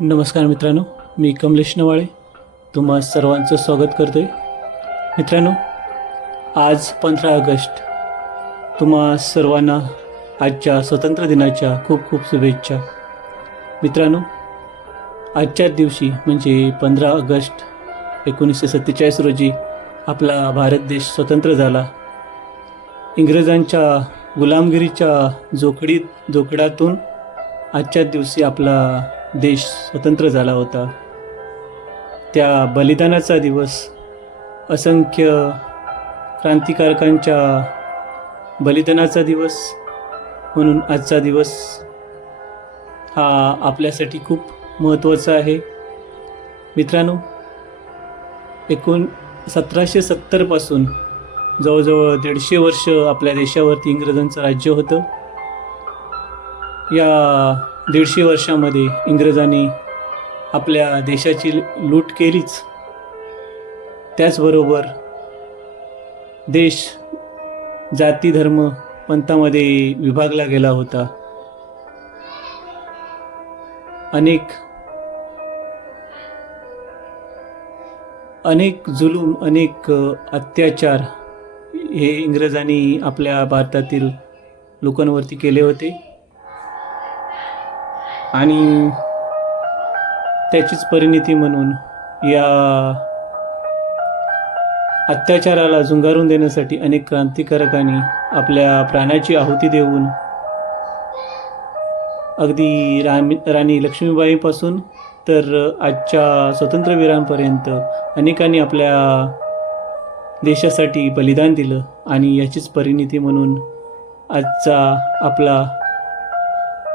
नमस्कार मित्रांनो मी कमलेश नवाळे तुम्हा सर्वांचं स्वागत करतो आहे मित्रांनो आज पंधरा ऑगस्ट. तुम्हा सर्वांना आजच्या स्वतंत्र दिनाच्या खूप खूप शुभेच्छा. मित्रांनो आजच्याच दिवशी म्हणजे पंधरा ऑगस्ट एकोणीसशे सत्तेचाळीस रोजी आपला भारत देश स्वतंत्र झाला. इंग्रजांच्या गुलामगिरीच्या जोखडीत जोखडातून आजच्याच दिवशी आपला देश स्वतंत्र झाला होता. त्या बलिदानाचा दिवस असंख्य क्रांतिकारकांच्या बलिदानाचा दिवस म्हणून आजचा दिवस हा आपल्यासाठी खूप महत्त्वाचा आहे. मित्रांनो एकूण सतराशे सत्तरपासून जवळजवळ दीडशे वर्ष आपल्या देशावरती इंग्रजांचं राज्य होतं. या दीडशे वर्षामध्ये इंग्रजांनी आपल्या देशाची लूट केलीच. त्याचबरोबर देश जाती धर्म पंथामध्ये विभागला गेला होता. अनेक अनेक जुलूम अनेक अत्याचार हे इंग्रजांनी आपल्या भारतातील लोकांवरती केले होते. आणि त्याचीच परिणिती म्हणून या अत्याचाराला झुंगारून देण्यासाठी अनेक क्रांतिकारकांनी आपल्या प्राण्याची आहुती देऊन अगदी रामी राणी लक्ष्मीबाईपासून तर आजच्या स्वतंत्रवीरांपर्यंत अनेकांनी आपल्या देशासाठी बलिदान दिलं आणि याचीच परिणिती म्हणून आजचा आपला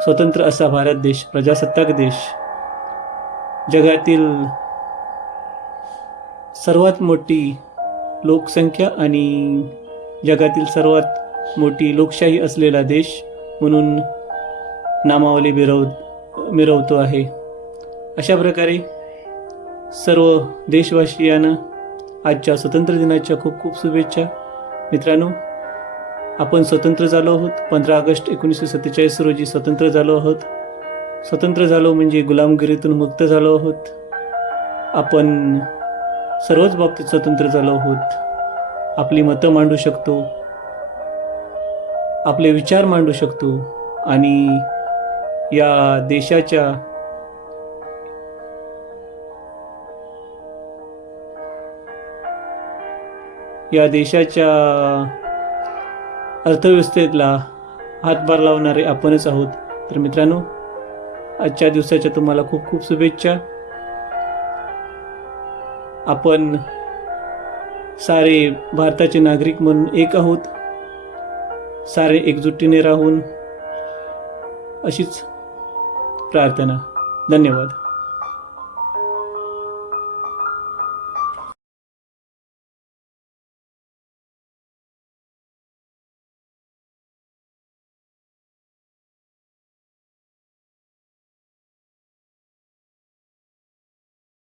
स्वतंत्र असा भारत देश प्रजासत्ताक देश. जगातील सर्वात मोठी लोकसंख्या आणि जगातील सर्वात मोठी लोकशाही असलेला देश म्हणून नामावली मिरव मिरवतो आहे. अशा प्रकारे सर्व देशवासियांना आजच्या स्वतंत्र दिनाच्या खूप खूप शुभेच्छा. मित्रांनो आपण स्वतंत्र झालो आहोत. पंधरा ऑगस्ट एकोणीसशे सत्तेचाळीस रोजी स्वतंत्र झालो आहोत. स्वतंत्र झालो म्हणजे गुलामगिरीतून मुक्त झालो आहोत. आपण सर्वच बाबतीत स्वतंत्र झालो आहोत. आपली मतं मांडू शकतो. आपले विचार मांडू शकतो. आणि या देशाच्या या देशाच्या अर्थव्यवस्थेतला हातभार लावणारे आपणच आहोत. तर मित्रांनो आजच्या दिवसाच्या तुम्हाला खूप खूप शुभेच्छा. आपण सारे भारताचे नागरिक म्हणून एक आहोत. सारे एकजुटीने राहून अशीच प्रार्थना. धन्यवाद.